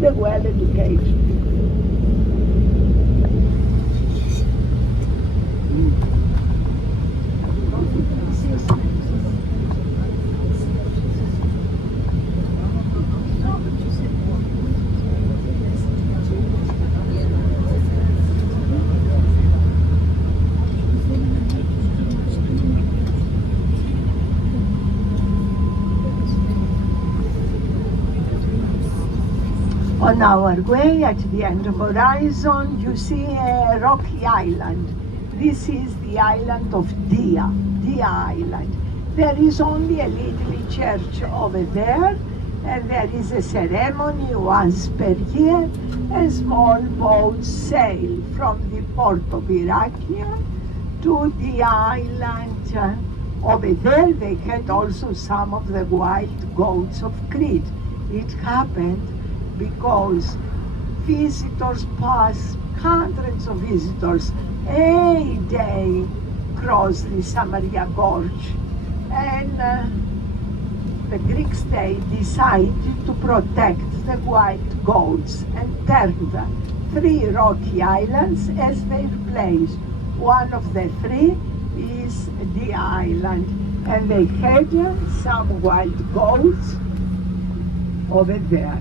the well-educated. On our way at the end of horizon, you see a rocky island. This is the island of Dia Island. There is only a little church over there, and there is a ceremony once per year. A small boat sail from the port of Irakia to the island. Over there they had also some of the wild goats of Crete. It happened because visitors pass, hundreds of visitors a day cross the Samaria Gorge, and the Greek state decided to protect the wild goats and turned 3 rocky islands as their place. One of the 3 is the island, and they had some wild goats over there.